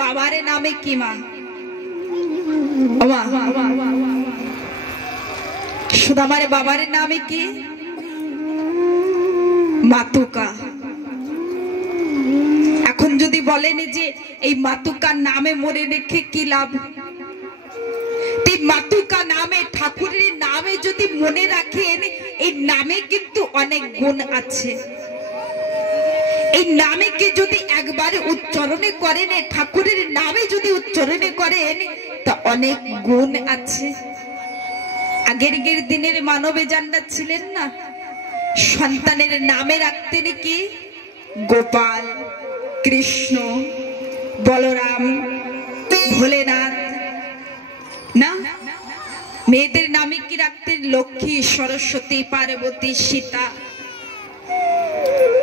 বাবার নামে কি মা? সুদামার বাবার নামে কি? মাতুকা। এখন যদি বলেন যে এই মাতুকার নামে মনে রেখে কি লাভ? মাতুকা নামে, ঠাকুরের নামে যদি মনে রাখেন, এই নামে কিন্তু অনেক গুণ আছে। এই নামেকে যদি একবার উচ্চারণে করেন, ঠাকুরের নামে যদি উচ্চারণে করেন, তা অনেক গুণ আছে। আগের দিনের মানবে জানরা ছিলেন না, সন্তানের নামে রাখতেন কি? গোপাল, কৃষ্ণ, বলরাম, ভোলেনাথ না? মেয়েদের নামে কি রাখতেন? লক্ষ্মী, সরস্বতী, পার্বতী, সীতা,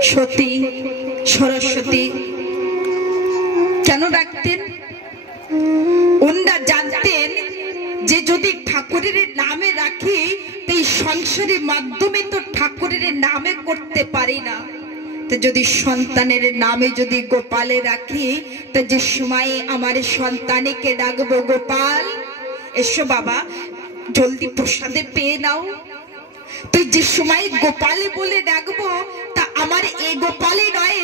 সতী, সরস্বতী। কেন রাখতেন? ওনারা জানতেন যে যদি ঠাকুরের নামে রাখি, এই সংসারের মাধ্যমে তো ঠাকুরের নামে করতে পারি না। তো যদি সন্তানের নামে যদি গোপালে রাখি, তো যে সময় আমার সন্তানকে ডাকবো, গোপাল এসো বাবা, জলদি প্রসাদে পেয়ে নাও। তো যে সময় গোপালে বলে ডাকবো, তা আমার এই গোপালে নয়,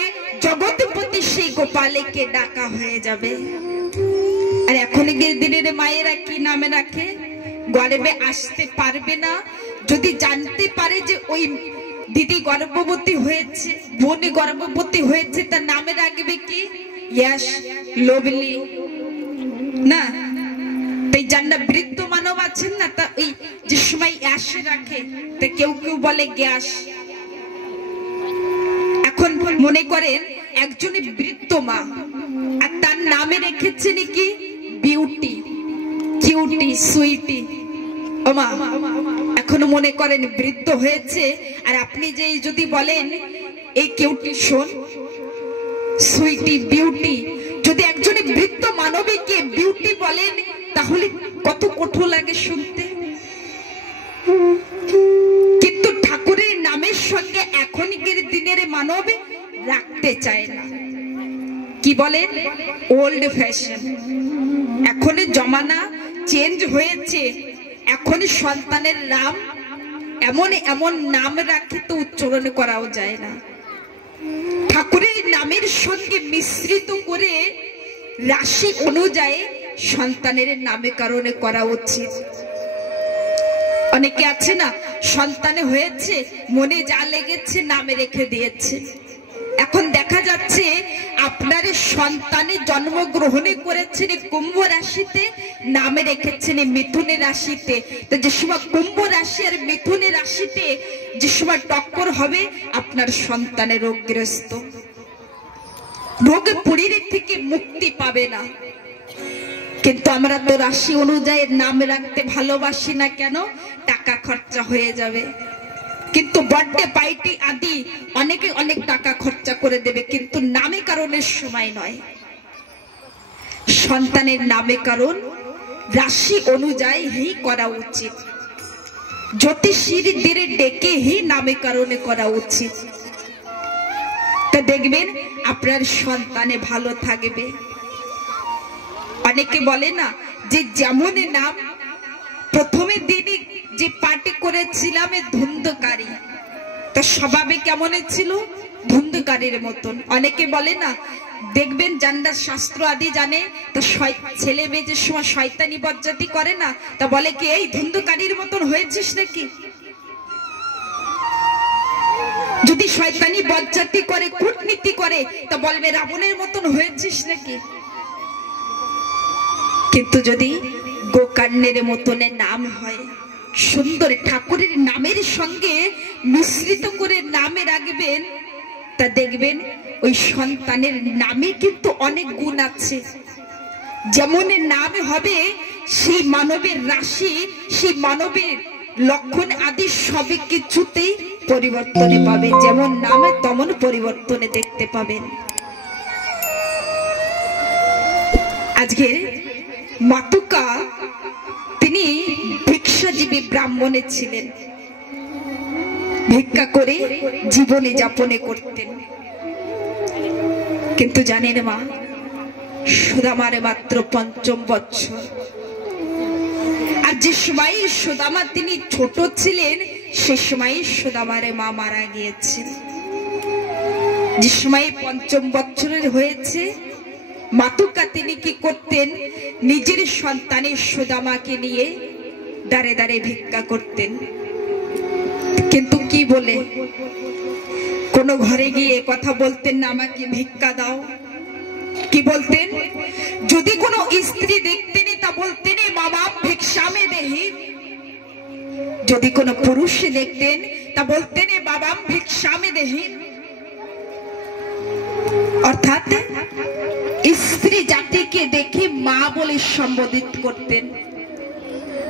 জগৎপতি সেই গোপালকে ডাকা হয়ে যাবে। আর এখনকার দিনের মায়েরা কি নামে রাখে? গর্ভে আসতে পারবে না, যদি জানতে পারে যে ওই দিদি গর্ভবতী হয়েছে, বোন গর্ভবতী হয়েছে, তার নামে রাখবে কি? ইয়াস, লভলি না? তাই যারা বৃদ্ধ মানব আছেন না, তা ওই যে সময় আসে রাখে, তা কেউ কেউ বলে গ্যাস। এখন মনে করেন একজনের বৃদ্ধ মা, আর তার নামে রেখেছেন কি? Beauty, cutie, Sweety. ও মা, এখনো মনে করেন বৃদ্ধ হয়েছে, আর আপনি যে যদি বলেন এই কিউটি শোন, সুইটি, বিউটি, যদি একজনের বৃদ্ধ মানবীকে বিউটি বলেন, তাহলে কত কঠোর লাগে শুনতে। কিন্তু ঠাকুরের নামের সঙ্গে এখনকার দিনের মানব রাখতে চায় না। কি বলে? Old fashion. এখন জমানা চেঞ্জ হয়েছে, এখন সন্তানের নাম এমন এমন নাম রাখে তো উচ্চারণ করাও যায় না। ঠাকুরের নামের সঙ্গে মিশ্রিত করে রাশি অনুযায়ী সন্তানের নামকরণে করা উচিত। অনেকে আছে না, সন্তানে হয়েছে, মনে যা লেগেছে নামে রেখে দিয়েছে। এখন দেখা যাচ্ছে আপনার সন্তানে জন্মগ্রহণে করেছেন কুম্ভ রাশিতে, নামে রেখেছেন মিথুনের রাশিতে। তো যে সময় কুম্ভ রাশি আর মিথুনের রাশিতে যে সময় টক্কর হবে, আপনার সন্তানের রোগগ্রস্ত, রোগে পুরীর থেকে মুক্তি পাবে না। কিন্তু আমরা তো রাশি অনুযায়ী নাম রাখতে ভালোবাসি না। কেন? টাকা খরচা হয়ে যাবে। কিন্তু বার্থডে পার্টি আদি অনেকে অনেক টাকা খরচা করে দেবে, কিন্তু নামকরণের সময় নয়। সন্তানের নামকরণ রাশি অনুযায়ী হি করা উচিত, জ্যোতিষীদের ডেকে হি নামকরণে করা উচিত। তা দেখবেন আপনার সন্তানে ভালো থাকবে। অনেকে বলে না যে যেমন নাম, প্রথমে দিনই যে পার্টি করেছিলাম ধুন্ধকারী, তো স্বভাবে কেমন ছিল? ধুন্ধকারীর মতন। অনেকে বলে না, দেখবেন যারা শাস্ত্র আদি জানে, তো ছেলে মেয়ে যে সময় শয়তানি বজ্জাতি করে না, তা বলে কি এই ধুন্ধকারীর মতন হয়েছিস নাকি? যদি শয়তানি বজ্জাতি করে, কূটনীতি করে, তা বলবে রাবণের মতন হয়েছিস নাকি? কিন্তু যদি গোকর্ণের মতনে নাম হয়, সুন্দর ঠাকুরের নামের সঙ্গে মিশ্রিত করে নামে রাখবেন, তা দেখবেন ওই সন্তানের নামে কিন্তু অনেক গুণ আছে। যেমন নাম হবে, সেই মানবের রাশি, সেই মানবের লক্ষণ আদি সবই কিছুতেই পরিবর্তনে পাবে। যেমন নামে তেমন পরিবর্তনে দেখতে পাবেন। আজকে মাতুকা তিনি ভিক্ষাজীবী ব্রাহ্মণে ছিলেন, ভিক্ষা করে জীবনে যাপনে করতেন। কিন্তু জানেন মা, সুদামার মাত্র ৫ম বছর। আর যে সময় সুদামা তিনি ছোট ছিলেন সে সময় সুদামার মা মারা গিয়েছেন। যে সময় ৫ম বছরের হয়েছে, মাতুকা তিনি কি করতেন, নিজের সন্তানের সুদামাকে নিয়ে দাঁড়ে দাঁড়ে ভিক্ষা করতেন। কিন্তু কি বলে, কোন ঘরে গিয়ে কথা বলতেন না আমাকে ভিক্ষা দাও। কি বলতেন, যদি কোনো স্ত্রী দেখতেন তা বলতেন বাবা ভিক্ষা মে দেহি। যদি কোনো পুরুষ দেখতেন তা বলতেন বাবা ভিক্ষা মে দেহি। অর্থাৎ স্ত্রী জাতিকে দেখে মা বলে সম্বোধিত করতেন,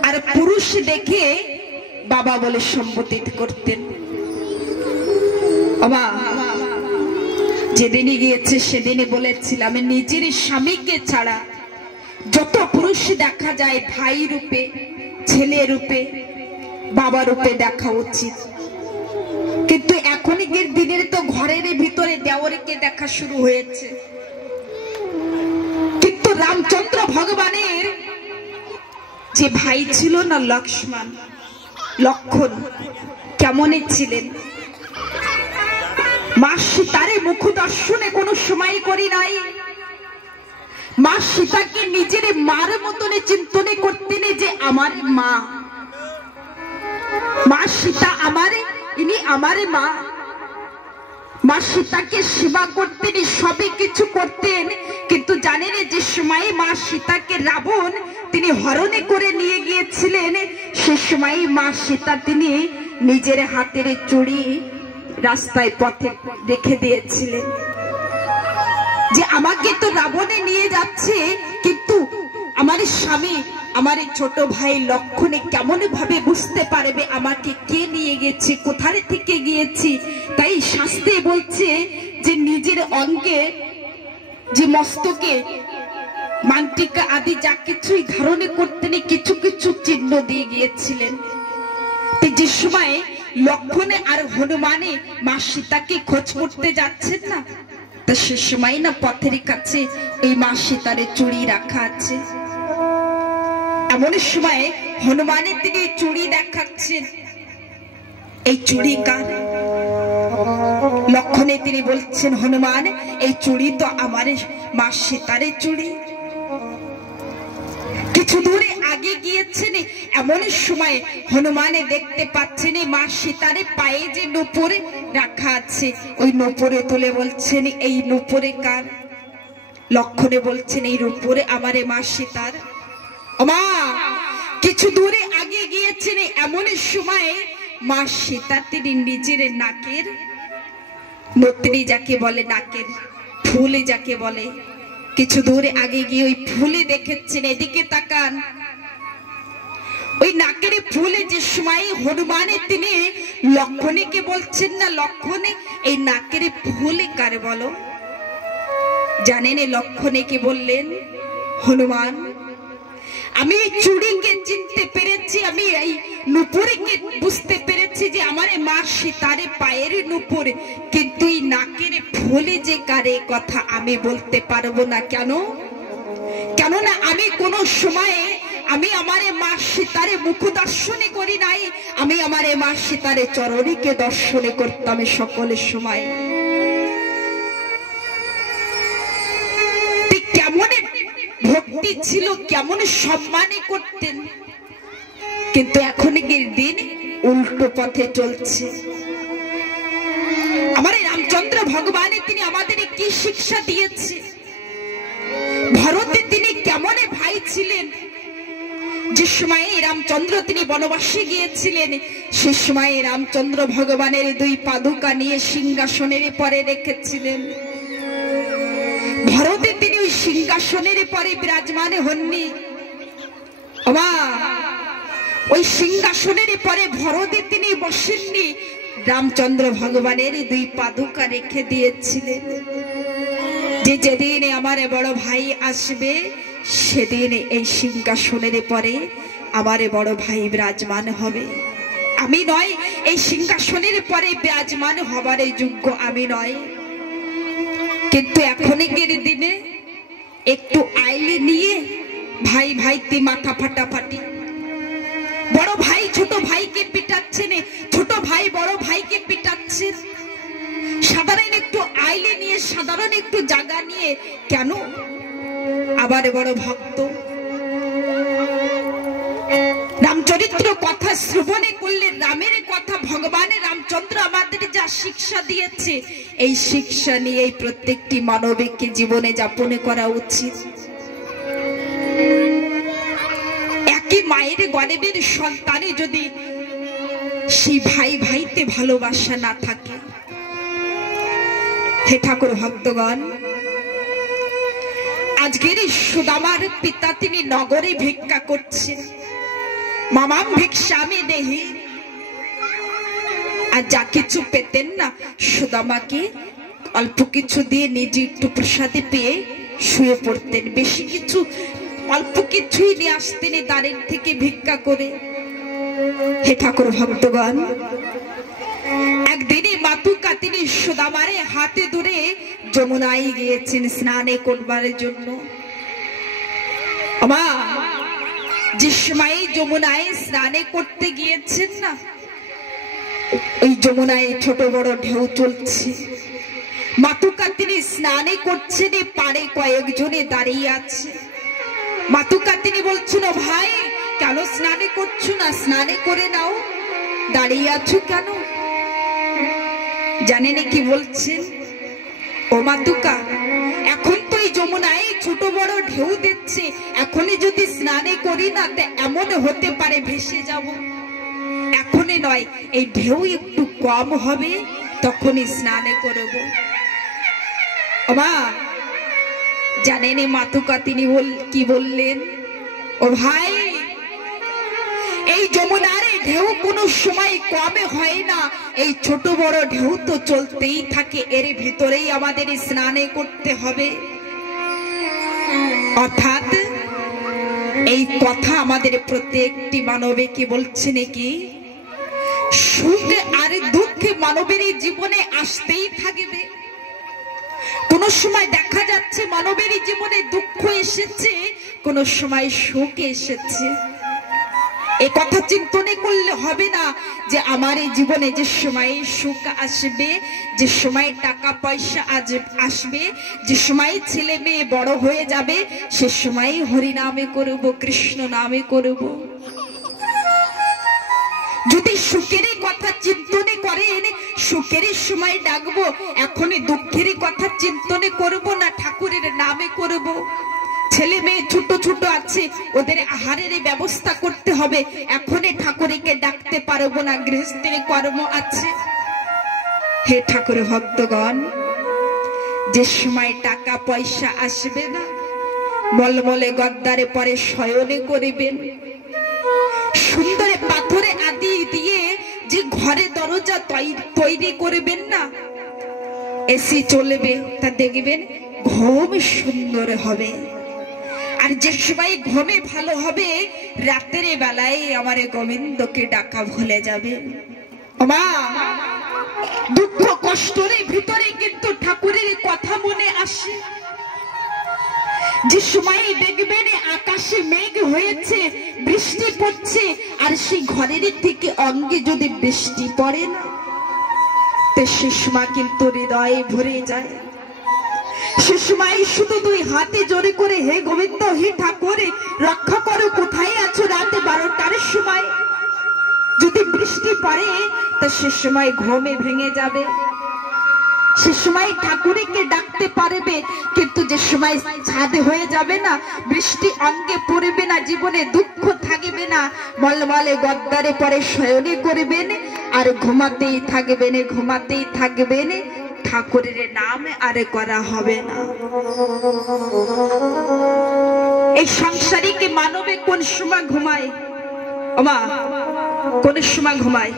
আর পুরুষ দেখে বাবা বলে সম্বোধিত করতেন। বাবা যেদিনই গিয়েছে সেদিনই বলেছিলাম, নিজের স্বামীকে ছাড়া যত পুরুষ দেখা যায় ভাই রূপে, ছেলে রূপে, বাবা রূপে দেখা উচিত। কিন্তু এখনকার দিনের তো ঘরের ভিতরে দেওয়ারকে দেখা শুরু হয়েছে। কিন্তু রামচন্দ্র ভগবানের যে ভাই ছিল না লক্ষ্মণ, লক্ষণ, কেমনই ছিলেন। মা সীতারে মুখ দর্শনে কোনো সময় করি নাই। মা সীতাকে নিজের মার মতনে চিন্তনে করতেন যে আমার মা, মা সীতা আমারে, ইনি আমারে মা। মা সীতাকে সেবা করতেন, সবই কিছু করতেন। কিন্তু জানেন যে সময় মা সীতাকে রাবণ তিনি হরণে করে নিয়ে গিয়েছিলেন, সে সময় মা সীতা তিনি নিজের হাতের চুড়ি রাস্তায় পথে রেখে দিয়েছিলেন, যে আমাকে তো রাবণে নিয়ে যাচ্ছে, কিন্তু আমার স্বামী, আমার ছোট ভাই লক্ষণে কেমন ভাবে বুঝতে পারবে আমাকে কে নিয়ে গেছে, কোথায় থেকে গিয়েছি। তাই শাস্ত্রে বলছে যে নিজের অঙ্গে, যে মস্তকে মান্তিকা আদি যা কিছুই ধারণে করতেন, কিছু কিছু চিহ্ন দিয়ে গিয়েছিলেন। যে সময় লক্ষণে আর হনুমানে মা সীতাকে খোঁজ করতে যাচ্ছেন না, তো সে সময় না পথের কাছে ওই মা সীতারে চুড়ি রাখা আছে। এমন সময় হনুমানে তিনি চুড়ি দেখাচ্ছেন, এই চুড়ি কার? লক্ষণে তিনি বলছেন, হনুমান এই চুড়ি তো আমার মা সীতারে চুড়ি। কিছু দূরে আগে গিয়েছেন, এমন সময় হনুমানে দেখতে পাচ্ছেন মা সীতারে পায়ে যে নূপুরে রাখা আছে, ওই নূপুরে তুলে বলছেন এই নূপুরে কার? লক্ষণে বলছেন এই নূপুরে আমারে মা সীতার। মা কিছু দূরে আগে গিয়েছেন, এমন সময় মা সীতা তিনি নিজের নাকের নতনি যাকে বলে, নাকের ফুলে যাকে বলে, কিছু দূরে আগে গিয়ে ওই ফুলে দেখেছেন। এদিকে তাকান, ওই নাকের ফুলে যে সময় হনুমানে তিনি লক্ষণীকে বলছেন না, লক্ষণে এই নাকের ফুলে কারে বলো? জানেন লক্ষণীকে বললেন, হনুমান আমি এই চুড়িকে চিনতে পেরেছি, আমি এই নূপুরকে বুঝতে পেরেছি যে আমার মা সীতারে পায়ের নূপুর, কিন্তু এই নাকের ফুলে যে কারে কথা আমি বলতে পারবো না। কেন? কেননা আমি কোন সময়ে আমি আমার মা সীতারে মুখ দর্শনে করি নাই, আমি আমার মা সীতারে চরণীকে দর্শনে করতাম সকলের সময়। কেমন ভক্তি ছিল, কেমন সম্মানে করতেন। কিন্তু এখনকার দিন উল্টো পথে চলছে। আমার রামচন্দ্র ভগবান তিনি আমাদের কি শিক্ষা দিয়েছে, ভারতে তিনি কেমন ভাই ছিলেন। যে সময়ে রামচন্দ্র তিনি বনবাসে গিয়েছিলেন, সে সময় রামচন্দ্র ভগবানের দুই পাদুকা নিয়ে সিংহাসনের পরে রেখেছিলেন। ভারতে তিনি ওই সিংহাসনের পরে বিরাজমান হননি, ওই সিংহাসনের পরে ভরতে তিনি বসেননি, রামচন্দ্র ভগবানের দুই পাদুকা রেখে দিয়েছিলেন, যে যেদিন আমার বড় ভাই আসবে সেদিন এই সিংহাসনের পরে আমার বড় ভাই বিরাজমান হবে। আমি নয়, এই সিংহাসনের পরে বিরাজমান হবার যোগ্য আমি নয়। কিন্তু এখনকার দিনে একটু আইলে নিয়ে ভাই ভাইতে মাথা ফাটাফাটি, বড় ভাই ছোট ভাইকে পিটাচ্ছেন, ছোট ভাই বড় ভাইকে পিটাচ্ছেন। সাধারণ একটু আইলে নিয়ে, সাধারণ একটু জায়গা নিয়ে, কেন? আবার বড় ভক্ত রামচরিত্র কথা শ্রবণে করলে রামের কথা, ভগবানের রামচন্দ্র আমাদের যা শিক্ষা দিয়েছে, এই শিক্ষা নিয়ে প্রত্যেকটি মানবিককে জীবনে যাপন করা উচিত। একই মায়ের গর্ভের সন্তানে যদি সেই ভাই ভাইতে ভালোবাসা না থাকে, হে ঠাকুর ভক্তগণ, আজকের সুদামার পিতা তিনি নগরে ভিক্ষা করছেন, মামাম ভিক্ষামে দেহি, আর যা কিছু পেতেন না সুদামাকে অল্প কিছু দিয়ে নিজে একটু প্রসাদে পেয়ে শুয়ে পড়তেন, বেশি কিছু অল্প কিছুই নিয়ে আসতেন দ্বারের থেকে ভিক্ষা করে। হে ঠাকুর ভক্তগণ, একদিনে মাতুকা তিনি সুদামারে হাতে ধরে যমুনায় গিয়েছেন স্নানে করবার জন্য। আমা যে সময় যমুনায় স্নানে করতে গিয়েছেন না, ওই যমুনায় ছোট বড় ঢেউ চলছে, মাতুকা তিনি স্নানে করছেন, পাড়ে কয়েকজনে দাঁড়িয়ে আছে। মাতুকা তিনি বলছেন, ভাই কেন স্নানে করছো না, স্নানে করে নাও, দাঁড়িয়ে আছো কেন? জানেন কি বলছেন? ও মাতুকা, এখন তো এই যমুনায় ছোট বড় ঢেউ দিচ্ছে, এখনই যদি স্নানে করি না তো এমন হতে পারে ভেসে যাব। এখনই নয়, এই ঢেউ একটু কম হবে তখনই স্নানে করব। মা জানেন মাতুকা তিনি কি বললেন? ও ভাই, এই যমুনার ঢেউ কোনো সময় কমে হয় না, এই ছোট বড় ঢেউ তো চলতেই থাকে, এর ভিতরেই আমাদের স্নানে করতে হবে। অর্থাৎ এই কথা আমাদের প্রত্যেকটি মানবে কি বলছে নাকি, সুখ আর দুঃখ মানবের জীবনে আসতেই থাকবে। কোন সময় দেখা যাচ্ছে মানবের জীবনে দুঃখ এসেছে, কোন সময় সুখ এসেছে। এ কথা চিন্তনে করলে হবে না যে আমার এই জীবনে যে সময় সুখ আসবে, যে সময় টাকা পয়সা আসবে, যে সময় ছেলে মেয়ে বড় হয়ে যাবে, সে সময় হরি নামে করব, কৃষ্ণ নামে করব। যদি সুখের কথা চিন্তনে করেন, সুখের সময় ডাকবো, এখনই দুঃখের কথা চিন্তনে করব না, ঠাকুরের নামে করব। ছেলে মেয়ে ছোট ছোট আছে, ওদের আহারের ব্যবস্থা করতে হবে, এখনই ঠাকুরকে ডাকতে পারবো না, গৃহস্থের কর্ম আছে। হে ঠাকুর ভক্তগণ, যে সময় টাকা পয়সা আসবে না, মলমলে গদ্দারে পরে শয়নে করিবেন, সুন্দর পাথরে আদি দিয়ে যে ঘরে দরজা তৈরি করবেন না, এসি চলবে, তা দেখবেন ঘুম সুন্দর হবে। আর যে সময় ঘুমে ভালো হবে, রাতের বেলায় আমার গোবিন্দকে ডাকা ভুলে যাবে। মা, দুঃখ কষ্টের ভিতরে কিন্তু ঠাকুরের কথা মনে আসে। যে সময় দেখবেন আকাশে মেঘ হয়েছে, বৃষ্টি পড়ছে, আর সেই ঘরের থেকে অঙ্গে যদি বৃষ্টি পড়ে না, তো সে সময় কিন্তু হৃদয়ে ভরে যায়। সে সময় শুধু দুই হাতে জোরে করে, হে গোবিন্দ, হে ঠাকুর রক্ষা করো, কোথায় আছো? রাতে 12টার সময় যদি বৃষ্টি পড়ে, তো সে সময় ঘুমে ভেঙে যাবে, সে সময় ঠাকুরকে ডাকতে পারবে। কিন্তু যে সময় ছাদ হয়ে যাবে না, বৃষ্টি অঙ্গে পড়বে না, জীবনে দুঃখ থাকবে না, মলমলে গদ্দারে পরে শয়নে করবেন, আর ঘুমাতেই থাকবেন, ঘুমাতেই থাকবেন, ঠাকুরের নাম আর করা হবে না। এই সংসারিক মানবে কোন সময় ঘুমায়? ওমা, কোন সময় ঘুমায়?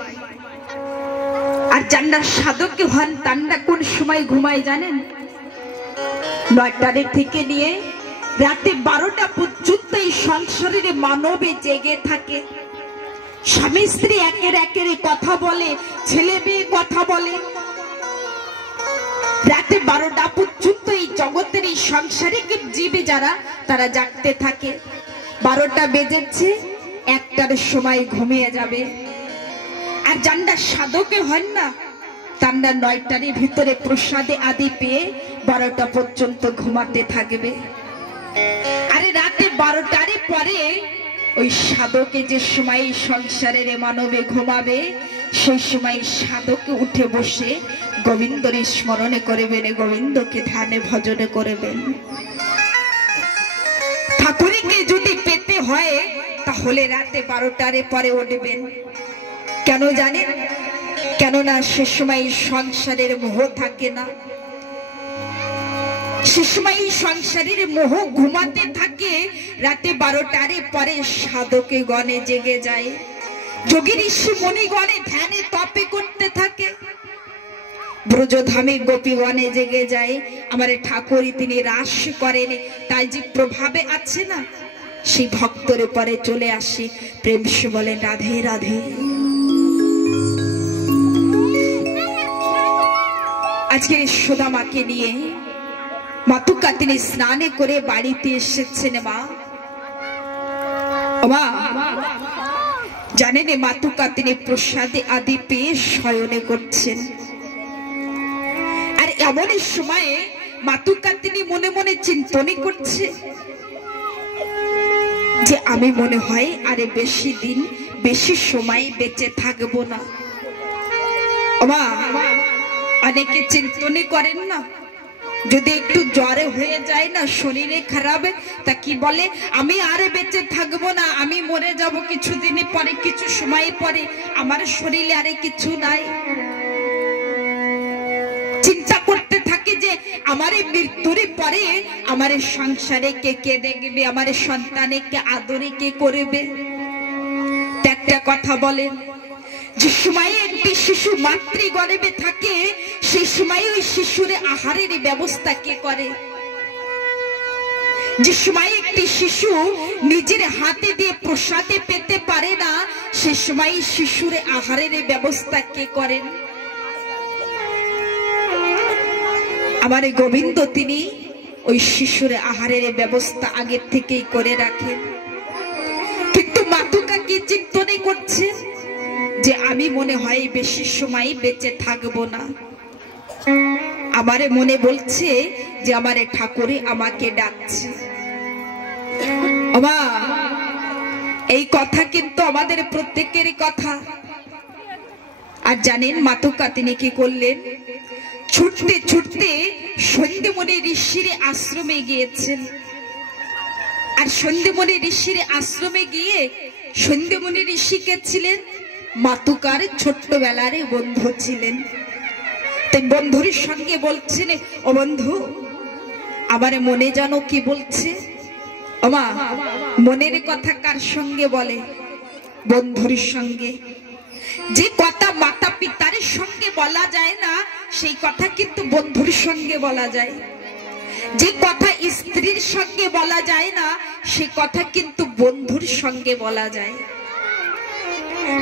আর যারা সাধক হন তারা কোন সময় ঘুমায় জানেন? 9টার থেকে নিয়ে রাতে 12টা পর্যন্ত এই সংসারের মানবে জেগে থাকে। স্বামী স্ত্রী একের একের কথা বলে, ছেলে মেয়ে কথা বলে, রাতে 12টা পর্যন্ত এই জগতের এই সাংসারিক জীবে যারা তারা জাগতে থাকে। 12টা বেজেছে, 1টার সময় ঘুমিয়ে যাবে। আর যারা সাধকে হন না তারা 9টার ভিতরে প্রসাদে আদি পেয়ে 12টা পর্যন্ত ঘুমাতে থাকবে। আরে রাতে 12টার পরে ওই সাধকে যে সময় সংসারের মানবে ঘুমাবে সেই সময় সাধকে উঠে বসে গোবিন্দর স্মরণে করবেন, গোবিন্দকে ধ্যানে ভজনে করবেন। ঠাকুরকে যদি পেতে হয় তাহলে রাতে 12টার পরে উঠবেন। কেন জানেন? কেননা সে সময় সংসারের মোহ থাকে না, সে সময় সংসারের মোহ ঘুমাতে থাকে। রাতে 12টার পরে সাধকে গণে জেগে যায়, যোগী ঋষি মণিগণে ধ্যানে তপে করতে থাকে, ব্রজধামে গোপীগণে জেগে যায়। আমার ঠাকুরই তিনি রাস করেন, তাই যে প্রভাবে আছে না সেই ভক্তর পরে চলে আসে। প্রেম সে বলেন রাধে রাধে। আজকে সুদামাকে নিয়ে মাতুকা তিনি স্নানে করে বাড়িতে এসেছেন। মা জানেন মাতুকা তিনি প্রসাদে আদি পেয়ে শয়নে করছেন। আর এমন সময়ে মাতুকা তিনি মনে মনে চিন্তনে করছে যে আমি মনে হয় আরে বেশি দিন বেশি সময় বেঁচে থাকবো না। মা অনেকে চিন্তনে করেন না, যদি একটু জ্বরে হয়ে যায় না, শরীরে খারাপ, তা কি বলে আমি আর বেঁচে থাকবো না, আমি মরে যাব কিছুদিন পরে, কিছু সময় পরে, আমার শরীরে আরে কিছু নাই। চিন্তা করতে থাকে যে আমার মৃত্যুর পরে আমার সংসারে কে কে দেখবে, আমার সন্তানে কে আদরে কে করবে। একটা কথা বলেন, যে সময় একটি শিশু মাতৃগর্ভে থাকে সেই সময় ওই শিশুর আহারের ব্যবস্থা কে করে? যে সময় একটি শিশু নিজের হাতে দিয়ে প্রসাদে পেতে পারে না সে সময় শিশুর আহারের ব্যবস্থা কে করেন? আমার গোবিন্দ তিনি ওই শিশুর আহারের ব্যবস্থা আগে থেকেই করে রাখেন। কিন্তু মাতুকা কি চিন্তনে করছে যে আমি মনে হয় বেশি সময় বেঁচে থাকবো না। আমারে মনে বলছে যে আমার ঠাকুরে আমাকে ডাকছে। এই কথা কিন্তু আমাদের প্রত্যেকেরই কথা। আর জানেন মাতুকা তিনি কি করলেন? ছুটতে ছুটতে সন্ধ্যেমণি ঋষির আশ্রমে গিয়েছেন। আর সন্ধ্যেমণি ঋষির আশ্রমে গিয়ে সন্ধ্যেমণি ঋষি কে ছিলেন? মাতুকার ছোট্টবেলার বন্ধু ছিলেন। তাই বন্ধুর সঙ্গে বলছেন, ও বন্ধু আমার মনে জানো কি বলছে? ওমা মনের কথা কার সঙ্গে বলে? বন্ধুর সঙ্গে। যে কথা মাতা পিতার সঙ্গে বলা যায় না সেই কথা কিন্তু বন্ধুর সঙ্গে বলা যায়। যে কথা স্ত্রীর সঙ্গে বলা যায় না সে কথা কিন্তু বন্ধুর সঙ্গে বলা যায়।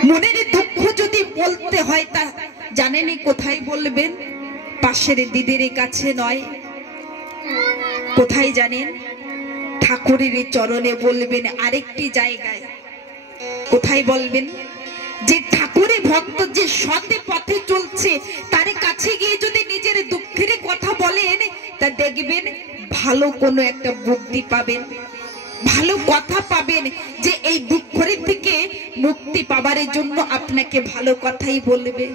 মনের দুঃখ যদি বলতে হয় তা জানেনই কোথায় বলবেন? পাশের দিদির কাছে নয়, কোথায় জানেন? ঠাকুরের চরণে বলবেন। আরেকটি জায়গায় কোথায় বলবেন? যে ঠাকুরের ভক্ত যে সৎ পথে চলছে তার কাছে গিয়ে যদি নিজের দুঃখের কথা বলেন তা দেখবেন ভালো কোনো একটা বুদ্ধি পাবেন, ভালো কথা পাবেন, যে এই দুঃখের থেকে মুক্তি পাবার জন্য আপনাকে ভালো কথাই বলবে।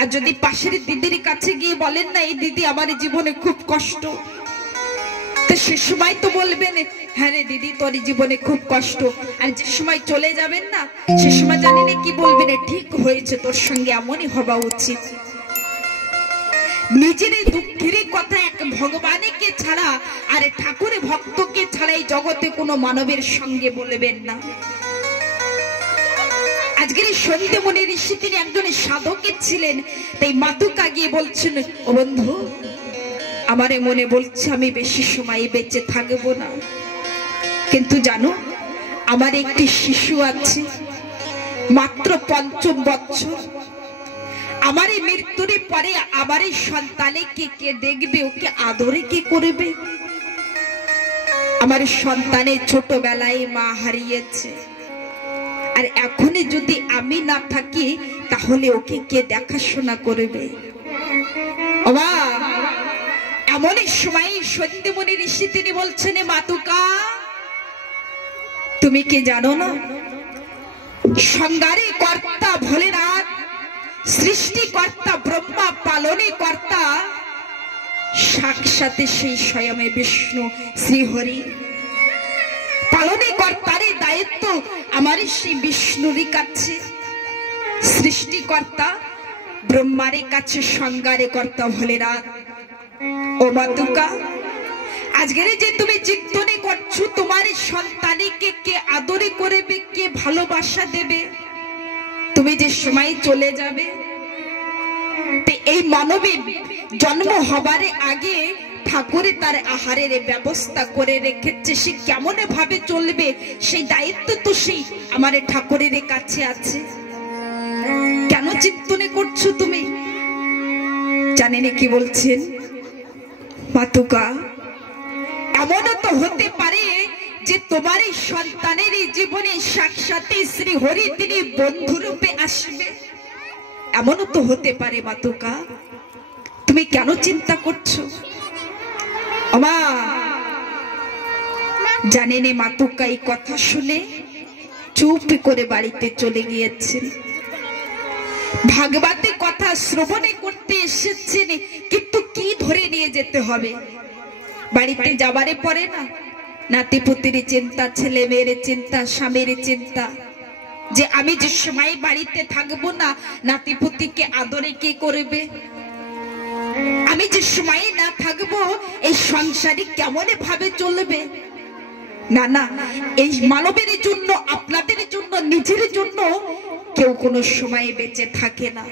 আর যদি পাশের দিদির কাছে গিয়ে বলেন না এই দিদি আমার জীবনে খুব কষ্ট, তো সে সময় তো বলবেন হ্যাঁ রে দিদি তোর জীবনে খুব কষ্ট। আর যে সময় চলে যাবেন না সে সময় জানেন কি বলবেন? ঠিক হয়েছে, তোর সঙ্গে এমনই হওয়া উচিত। নিজের দুঃখের কথা এক ভগবানকে ছাড়া আর ঠাকুরের ভক্তকে ছাড়া এই জগতে কোনো মানবের সঙ্গে বলবেন না। আজকের সন্ধ্যেমণি ঋষি তিনি একজন সাধকের ছিলেন। তাই মাতুকা গিয়ে বলছেন, ও বন্ধু আমারে মনে বলছে আমি বেশি সময় বেঁচে থাকবো না, কিন্তু জানো আমার একটি শিশু আছে মাত্র ৫ম বছর। আমার এই মৃত্যুর পরে আমার এই সন্তানকে কে দেখবে, ওকে আদরে কে করবে? আমার সন্তানের ছোটবেলায় মা হারিয়েছে, আর এখনই যদি আমি না থাকি তাহলে ওকে কে দেখাশোনা করবে? এমনই সময় সত্যমণি ঋষি তিনি বলছেন, মাতুকা তুমি কি জানো না, সংহারী কর্তা ভোলেনাথ, সৃষ্টিকর্তা ব্রহ্মা, পালনী কর্তা সাক্ষাৎ সেই স্বয়ং বিষ্ণু শ্রীহরি। পালনী কর্তার দায়িত্ব আমার সেই বিষ্ণুর কাছে, সৃষ্টিকর্তা ব্রহ্মার কাছে সংহারী কর্তা ভোলেনাথ। ও মাতুকা, আজকের যে তুমি চিন্তনে করছো তোমার সন্তানকে কে আদরে করবে, কে ভালোবাসা দেবে? তুমি যে সময় চলে যাবে, এই মানবীর জন্ম হবার আগে ঠাকুরে তার আহারের ব্যবস্থা করে রেখেছে, সে কেমন ভাবে চলবে সেই দায়িত্ব তো সেই আমার ঠাকুরের কাছে আছে। কেন চিন্তনে করছো তুমি? জানেন কি বলছেন? মাতুকা, এমনও তো হতে পারে যে তোমার এই সন্তানের জীবনে সাক্ষাৎ শ্রী হরি তিনি বন্ধু রূপে আসবে, এমনও তো হতে পারে। মাতুকা, তুমি কেন চিন্তা করছো? আমা জানেন মাতুকা এই কথা শুনে চুপ করে বাড়িতে চলে গিয়েছেন। ভাগবতী কথা শ্রবণে করতে এসেছেন, কিন্তু কি ধরে নিয়ে যেতে হবে? বাড়িতে যাবারে পরে না নাতিপুতির চিন্তা, ছেলে মেয়ের চিন্তা, স্বামীর চিন্তা, যে আমি যে সময় বাড়িতে থাকবো না নাতিপুতিকে আদরে কে করবে? আমি যে সময় না থাকবো এই সংসারে কেমন ভাবে চলবে? না না, এই মানবের জন্য, আপনাদের জন্য, নিজের জন্য কেউ কোনো সময় বেঁচে থাকে না।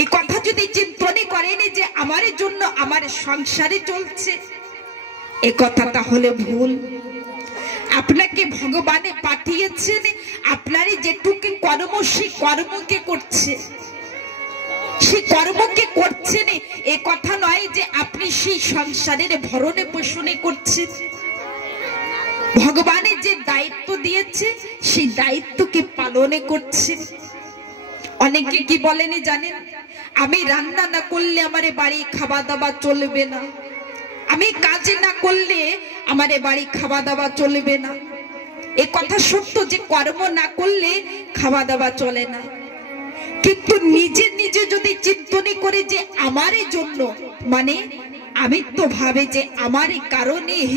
এই কথা যদি চিন্তনে করেন যে আমার জন্য আমার সংসারে চলছে, এ কথা তাহলে ভুল। আপনাকে ভগবানে পাঠিয়েছেন, আপনার যেটুকু কর্ম সেই কর্মকে করছে, সেই কর্মকে করছেন, এ কথা নয় যে আপনি সেই সংসারের ভরণে পোষণে করছেন। ভগবানের যে দায়িত্ব দিয়েছে সেই দায়িত্বকে পালনে করছেন। অনেকে কি বলেন জানেন, আমি রান্না না করলে আমার বাড়ি খাওয়া দাওয়া চলবে না, আমি কাজে না করলে আমার বাড়ি খাওয়া দাওয়া চলবে না। এ কথা সত্য যে কর্ম না করলে খাওয়া দাওয়া চলে না, কিন্তু নিজে নিজে যদি চিন্তনে করে যে আমার জন্য, মানে আমি তো ভাবে যে আমার কারণেই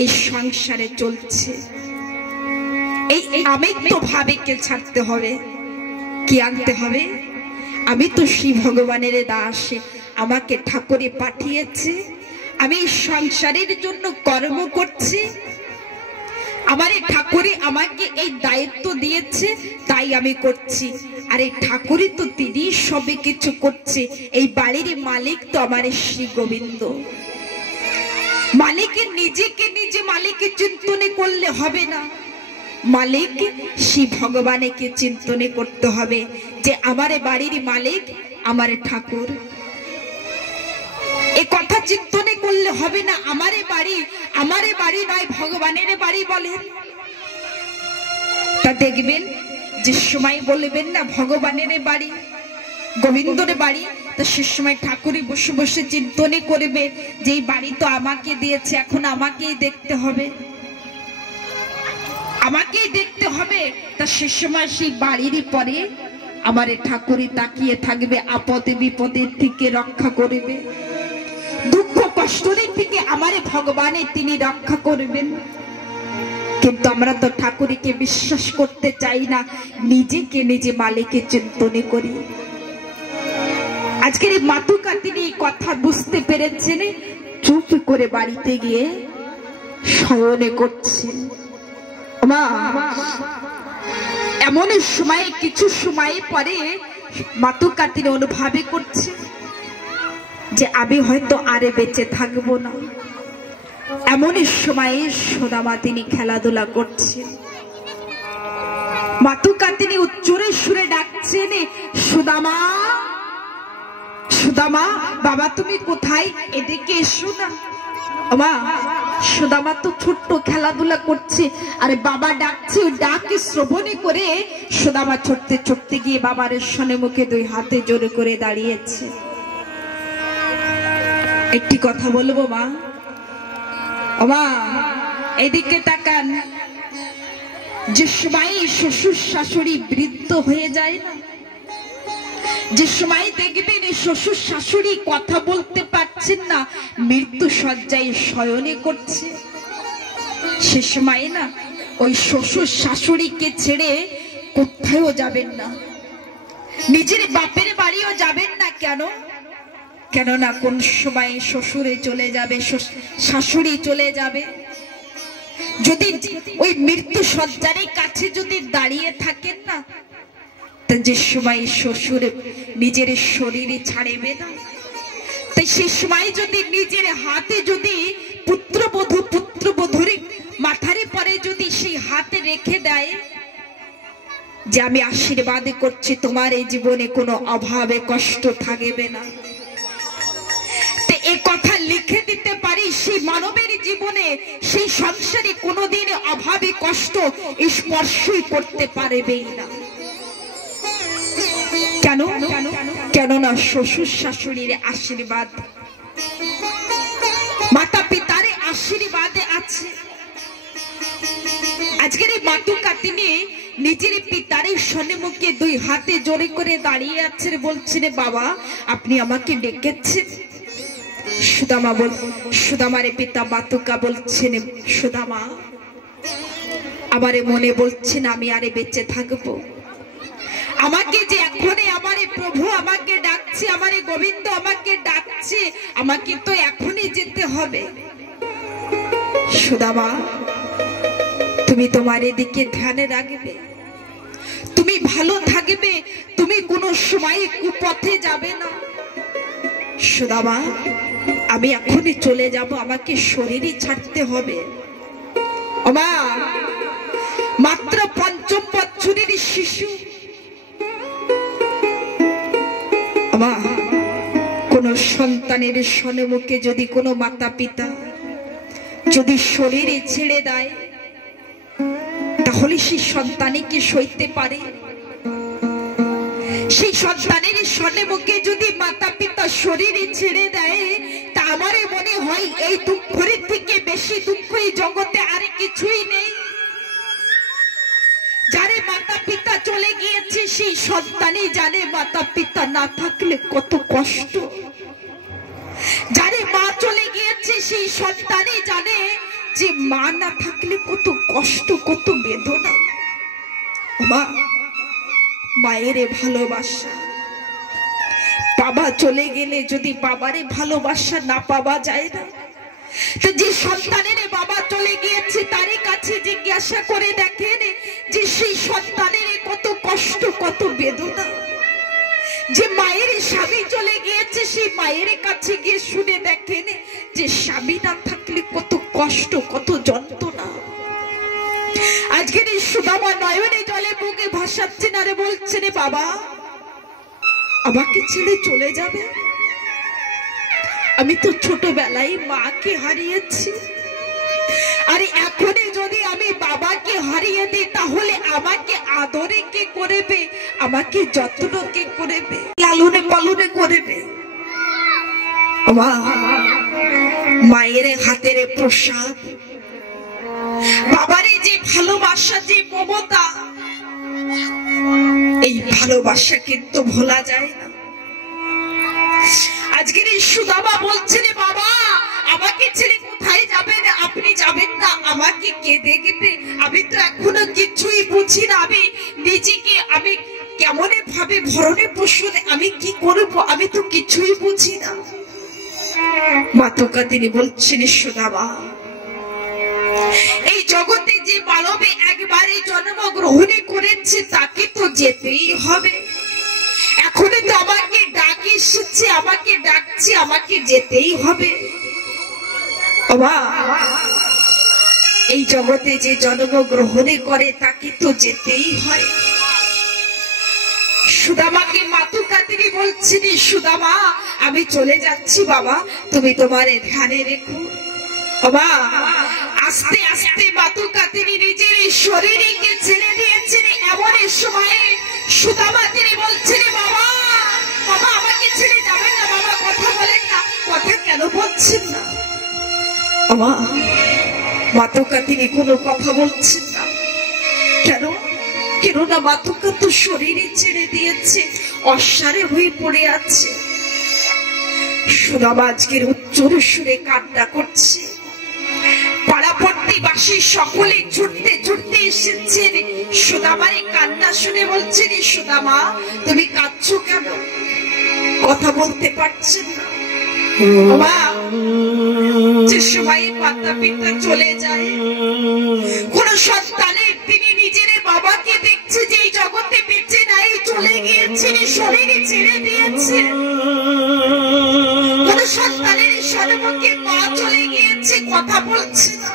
এই সংসারে চলছে, এই আমি তো ভাবে কে ছাড়তে হবে, কি আনতে হবে? আমি তো শ্রী ভগবানের দাস, আমাকে ঠাকুরে পাঠিয়েছে, আমি সংসারের জন্য কর্ম করছি, আমার ঠাকুরে আমাকে এই দায়িত্ব দিয়েছে, তাই আমি করছি। আর এই ঠাকুরে তো তিনি সবে কিছু করছে, এই বাড়ির মালিক তো আমার শ্রী গোবিন্দ। মালিকের নিজেকে নিজে মালিকের চিন্তনে করলে হবে না, মালিক শ্রী ভগবানকে চিন্তনে করতে হবে যে আমার বাড়ির মালিক আমার ঠাকুর। এ কথা চিন্তনে করলে হবে না, আমারে বাড়ি নয় ভগবানের বাড়ি বলেন। তা দেখবেন যে সময় বলবেন না ভগবানের বাড়ি, গোবিন্দর বাড়ি, তো সে সময় ঠাকুরই বসে বসে চিন্তনে করবে যে এই বাড়ি তো আমাকে দিয়েছে, এখন আমাকেই দেখতে হবে, আমাকেই দেখতে হবে। তা সে সময় সেই বাড়ির পরে আমার ঠাকুরই তাকিয়ে থাকবে, আপদে বিপদের থেকে রক্ষা করবে, দুঃখ কষ্টের থেকে আমার ভগবানে তিনি রক্ষা করবেন। কিন্তু আমরা তো ঠাকুরকে বিশ্বাস করতে চাই না, নিজেকে নিজে মালিকের চিন্তনে করি। আজকের এই মাতুকা তিনি এই কথা বুঝতে পেরেছেন, চুপ করে বাড়িতে গিয়ে শয়নে করছেন। এমন সময় কিছু সময় পরে মাতুকা তিনি অনুভবে করছে যে আমি হয়তো আরে বেঁচে থাকবো না। এমন সময়ে সোনামা তিনি খেলাধুলা করছেন। মাতুকাতিনী উচ্চরে সুরে ডাকছেন, সুদামা সুদামা, বাবা তুমি কোথায়, এদিকে এসো না। মা, সুদামা তো ছোট্ট খেলাধুলা করছে, আরে বাবা ডাকছে, ডাকে শ্রবণে করে সুদামা ছুটতে ছুটতে গিয়ে বাবার সনে মুখে দুই হাতে জোরে করে দাঁড়িয়েছে। একটি কথা বলবো মা, মা এদিকে তাকান। যে সময় শ্বশুর শাশুড়ি বৃদ্ধ হয়ে যায় না, যে সময় দেখবেন শ্বশুর শাশুড়ি কথা বলতে পারছেন না, মৃত্যু শয্যায় শয়নে করছে, সে সময় না ওই শ্বশুর শাশুড়িকে ছেড়ে কোথাও যাবেন না, নিজের বাপের বাড়িও যাবেন না। কেন? কেননা কোন সময় শ্বশুরে চলে যাবে, শাশুড়ি চলে যাবে। যদি ওই মৃত্যু শয্যার কাছে যদি দাঁড়িয়ে থাকেন না, যে সময় শ্বশুর নিজের শরীরে ছাড়বে না, তাই সে সময় যদি নিজের হাতে যদি পুত্রবধূর মাথার পরে যদি সেই হাতে রেখে দেয় যে আমি আশীর্বাদ করছি তোমার এই জীবনে কোনো অভাবে কষ্ট থাকবে না, তো এই কথা লিখে দিতে পারি সেই মানবের জীবনে সেই সংসারে কোনোদিন অভাবে কষ্ট স্পর্শই করতে পারবেই না। কেন? কেননা শ্বশুর শাশুড়ির আশীর্বাদ, মাতা পিতার আশীর্বাদে আছে। আজকের এই মাতুকাতিনী নিজের পিতার সম্মুখে দুই হাতে জোরে করে দাঁড়িয়ে আছেন, বলছেন বাবা আপনি আমাকে ডেকেছেন। সুদামার পিতা মাতুকা বলছেন, সুদামা আমারে মনে বলছেন আমি আরে বেঁচে থাকবো, আমাকে যে এখনই আমারে প্রভু আমাকে ডাকছে, আমারে গোবিন্দ আমাকে ডাকছে, আমাকে তো এখনই যেতে হবে। সুদামা তুমি তোমার এদিকে ধ্যানে রাখবে, তুমি ভালো থাকবে, তুমি কোনো সময় কুপথে যাবে না। সুদামা আমি এখনই চলে যাব, আমাকে শরীরই ছাড়তে হবে। মা মাত্র ৫ম বছরের শিশু, মা কোন সন্তানের সম্মুখে যদি কোনো মাতা পিতা যদি শরীরে ছেড়ে দেয়, তাহলে সেই সন্তানকে সইতে পারে? সেই সন্তানের সম্মুখে যদি মাতা পিতা শরীরে ছেড়ে দেয়, তা আমার মনে হয় এই দুঃখের থেকে বেশি দুঃখ এই জগতে আর কিছুই নেই। যারে মাতা পিতা চলে গিয়েছে সেই সন্তানই জানে মাতা পিতা না থাকলে কত কষ্ট, যারে মা চলে গিয়েছে সেই সন্তানই জানে যে মা না থাকলে কত কষ্ট, কত বেদনা। মা মায়ের ভালোবাসা, বাবা চলে গেলে যদি বাবারে ভালোবাসা না পাওয়া যায় না, তো যে সন্তানের বাবা চলে গিয়েছে তার কাছে জিজ্ঞাসা করে দেখেন যে সেই সন্তানের কত কষ্ট, কত বেদনা। যে মায়ের স্বামী চলে গিয়েছে সেই মায়ের কাছে গিয়ে শুনে দেখেন যে স্বামী না থাকলে কত কষ্ট, কত যন্ত্রণা। আজকের এই সুদামা নয়নে জলে বুকে ভাসাচ্ছেন আর বলছেন বাবা আমাকে ছেড়ে চলে যাবে? আমি তো ছোটবেলায় মাকে হারিয়েছি, আর এখনই যদি আমি বাবাকে হারিয়ে দিই তাহলে আমাকে আদরে কে করবে, আমাকে যত্ন কে করবে, লালনে পালনে করবে? মায়ের হাতের প্রসাদ, বাবারে যে ভালোবাসা, যে মমতা, এই ভালোবাসা কিন্তু ভোলা যায় না। আজকের এই সুদামা বলছেন বাবা আমাকে ছেড়ে কোথায় যাবেন? আপনি যাবেন না, আমাকে কে দেখবে? আমি তো এখনো কিছুই বুঝি না, আমি নিজেকে আমি কেমন ভাবে ভরণে পোষণ আমি কি করব, আমি তো কিছুই বুঝি না। মাতুকা তিনি বলছেন সুদামা এই জগতে যে মানবে একবারে জন্মগ্রহণ করেছে তাকে তো যেতেই হবে, এখনই তো আমাকে ডাকে এসেছে, আমাকে ডাকছে, আমাকে যেতেই হবে। এই জগতে যে জন্মগ্রহণ করে তাকে তো যেতেই হয়। সুদামাকে মাতুকা তিনি বলছেন, সুদামা আমি চলে যাচ্ছি বাবা, তুমি তোমার ধ্যানে রেখো। বাবা আস্তে আস্তে মাতুকা তিনি নিজের শরীরকে ছেড়ে দিয়েছেন। এমন সময়ে সুদামা তিনি বলছেন, বাবা বাবা আমাকে ছেড়ে যাবেন না, বাবা কথা বলেন না, কথা কেন বলছেন না? বাবা মাতুকা তিনি কোনো কথা বলছেন না। কেন? কেননা মাতুকা তো শরীরে ছেড়ে দিয়েছে, অসারে হয়ে পড়ে আছে। সুদামা আজকের উচ্চর সুরে কান্না করছে। পাড়াপট্টিবাসী সকলে ছুটতে ছুটতে এসেছেন সুদামার কান্না শুনে। বলছেন, সুদামা তুমি কাঁদছো কেন? কথা বলতে পারছেন না? বাবা যে সময় মাতা পিতা চলে যায়, কোন সন্তানের তিনি নিজের বাবাকে দেখছে যে এই জগতে বেঁচে নাই, চলে গিয়েছেন, শরীরে ছেড়ে দিয়েছে। কোন সন্তানের সর্বকে মা চলে গিয়েছে, কথা বলছে না।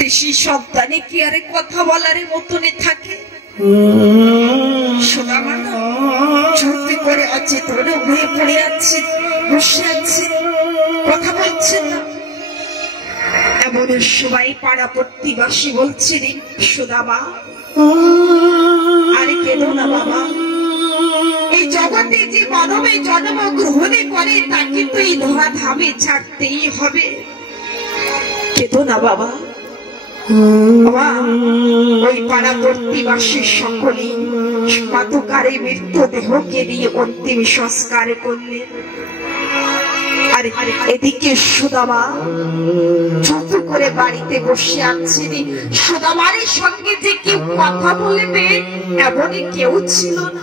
দেশি সন্তানে কি আরে কথা বলার মতনে থাকে? সুদামা ছুটতে করে অচেতন হয়ে পড়ে আছে, বসে আছে, কথা বলছে না। এমন সময় পাড়াপট্টিবাসী বলছেন, সুদামা আরে কেন না বাবা, এই জগতে যে মানবে জন্মগ্রহণ করে তাকে তো এই ধরাধামে ছাড়তেই হবে। কেন না বাবা। ওই পাড়াপট্টিবাসী সকলেই মাতুকারে মৃতদেহকে নিয়ে অন্তিম সংস্কার করলেন। আর এদিকে সুদামা চুপ করে বাড়িতে বসে আছেন। সুদামার সঙ্গে যে কেউ কথা বলবে এমনই কেউ ছিল না।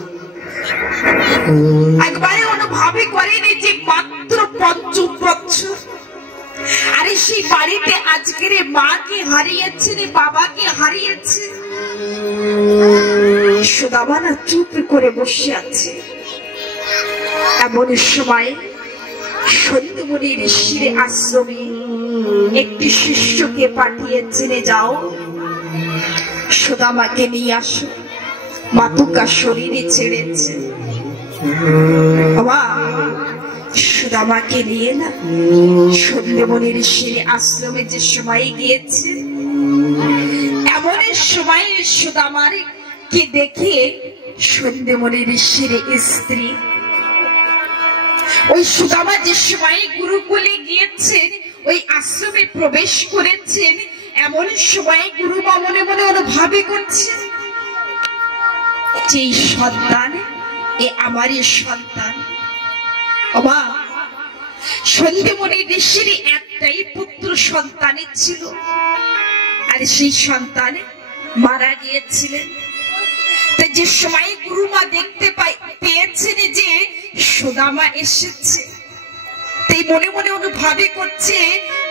একবারে অনুভবই করেনি যে মাত্র ৫ বছর, আরে সেই বাড়িতে আজকের মাকে হারিয়েছে, বাবাকে হারিয়েছে। সুদামা না চুপ করে বসে আছে। এমন সময় সন্ধ্যমণি ঋষির আশ্রমে একটি শিষ্যকে পাঠিয়েছেন, যাও সুদামাকে নিয়ে আসো, মাতুকা শরীরে ছেড়েছে। বাবা সুদামাকে নিয়ে না সন্ধ্যমণি ঋষির আশ্রমে যে সময় গিয়েছে, এমন সময় সুদামার কি দেখে সন্ধ্যমণি ঋষির স্ত্রী ওই সুদামা যে সময় গুরুকুলে গিয়েছেন, ওই আশ্রমে প্রবেশ করেছেন, এমন সময় গুরুমা মনে মনে অনুভবে করছেন যে সন্তান এ আমারই সন্তান। বাবা সন্ধ্যমণি ঋষির একটাই পুত্র সন্তানই ছিল, আর সেই সন্তান মারা গিয়েছিলেন। তাই যে সময় গুরুমা দেখতে পেয়েছেন যে সুদামা এসেছে, তাই মনে মনে অনুভবে করছে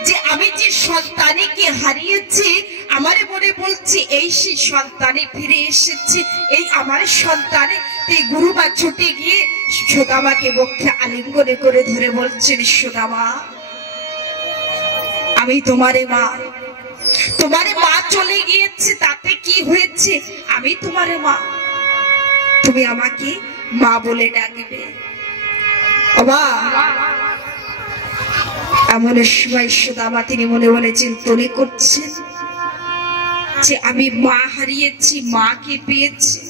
যে আমি যে সন্তানকে হারিয়েছি, আমার মনে বলছে এই সেই সন্তানে ফিরে এসেছে, এই আমার সন্তানে। তাই গুরুমা ছুটে গিয়ে সুদামাকে বক্ষে আলিঙ্গনে করে ধরে বলছেন, সুদামা আমি তোমারে মা, তোমারে মা চলে গিয়েছে তাতে কি হয়েছে, আমি তোমারে মা, তুমি আমাকে মা বলে ডাকবে। বাবা এমন সময় সুদামা তিনি মনে মনে চিন্তনে করছেন যে আমি মা হারিয়েছি, মাকে পেয়েছি,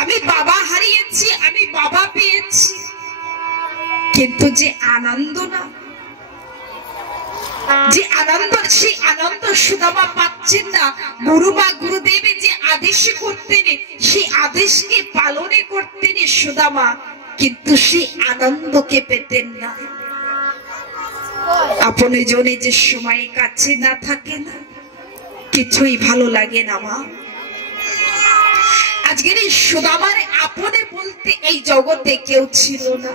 আমি বাবা হারিয়েছি, আমি বাবা পেয়েছি, কিন্তু যে আনন্দ না, যে আনন্দ, সেই আনন্দ সুদামা পাচ্ছেন না। গুরুমা গুরুদেব যে আদেশ করতেন, সেই আদেশকে পালনে করতেন সুদামা, কিন্তু সেই আনন্দকে পেতেন না। আপনি জনে যে সময় কাছে না থাকে না, কিছুই ভালো লাগে না মা। আজকের এই সুদামার আপনে বলতে এই জগতে কেউ ছিল না।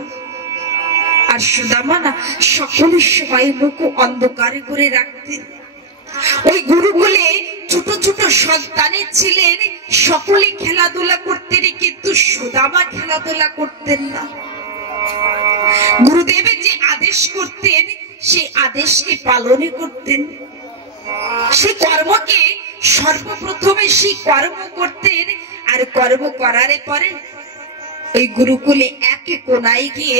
আর সুদামা না সকলের সময় মুখ অন্ধকারে করে রাখতেন। ওই গুরুকুলে ছোট ছোট সন্তানের ছিলেন, সকলে খেলাধুলা করতেন, কিন্তু সুদামা খেলাধুলা করতেন না। গুরুদেবের যে আদেশ করতেন সেই আদেশকে পালন করতেন। সেই কর্মকে সর্বপ্রথমে সেই কর্ম করতেন, আর কর্ম করার পরে ওই গুরুকুলে একে কোনায় গিয়ে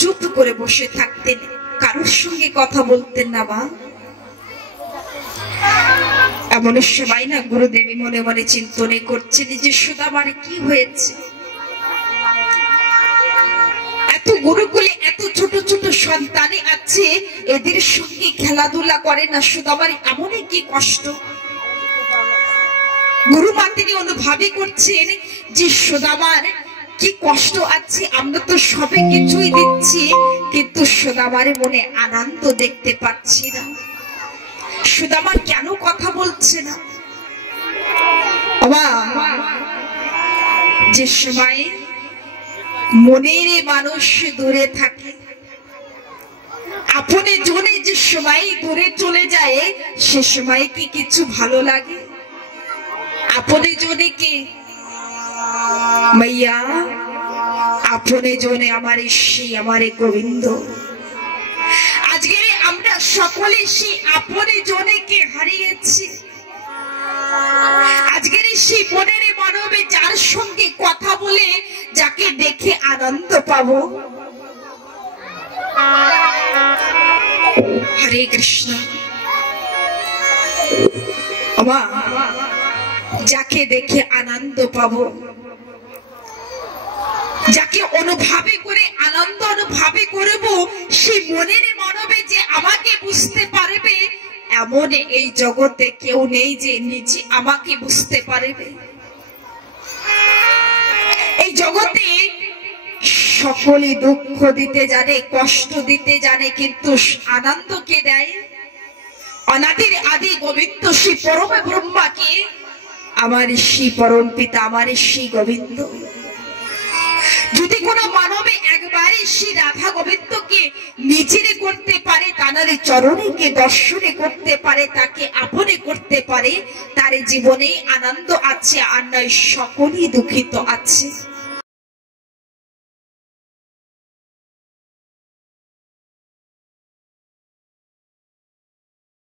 চুপ করে বসে থাকতেন, কারোর সঙ্গে কথা বলতেন না। মা, এমন সময় না গুরুদেবী মনে মনে চিন্তনে করছেন যে সুদামার কি হয়েছে, এত গুরুকুলে এত ছোট ছোট সন্তানে আছে, এদের সঙ্গে খেলাধুলা করে না, সুদামার এমনই কি কষ্ট। গুরুমা তিনি অনুভবই করছেন যে সুদামার কি কষ্ট আছে, আমরা তো সবে কিছুই দিচ্ছি, কিন্তু সুদামার মনে আনন্দ দেখতে পাচ্ছি না। সুদামা কেন কথা বলছে না? যে সময় মনের মানুষ দূরে থাকে, আপনি জনে যে সময় দূরে চলে যায়, সে সময় কি কিছু ভালো লাগে? আপনি জনে কে মাইয়া, আপনি জনে আমার শ্রী, আমার গোবিন্দ। আজকে আমরা সকলে সেই আপনি জনেকে হারিয়েছি। আজকের সেই মনের মানবে যার সঙ্গে কথা বলে, যাকে দেখে আনন্দ পাবো। হরে কৃষ্ণ। যাকে দেখে আনন্দ পাবো, যাকে অনুভবে করে আনন্দ অনুভবে করব, সেই মনের মানবে যে আমাকে বুঝতে পারবে, এমন এই জগতে কেউ নেই যে নিজে আমাকে বুঝতে পারবে। এই জগতে সকলে দুঃখ দিতে জানে, কষ্ট দিতে জানে, কিন্তু আনন্দ কে দেয়? অনাদির আদি গোবিন্দ শ্রী পরম ব্রহ্মাকে, আমার শ্রী পরম পিতা, আমার শ্রী গোবিন্দ। যদি কোনো মানবে একবারে শ্রী রাধা গোবিন্দকে নিজেরে করতে পারে, তার চরণকে দর্শনে করতে পারে, তাকে আপনে করতে পারে, তার জীবনে আনন্দ আছে, আর নয় সকলেই দুঃখিত আছে।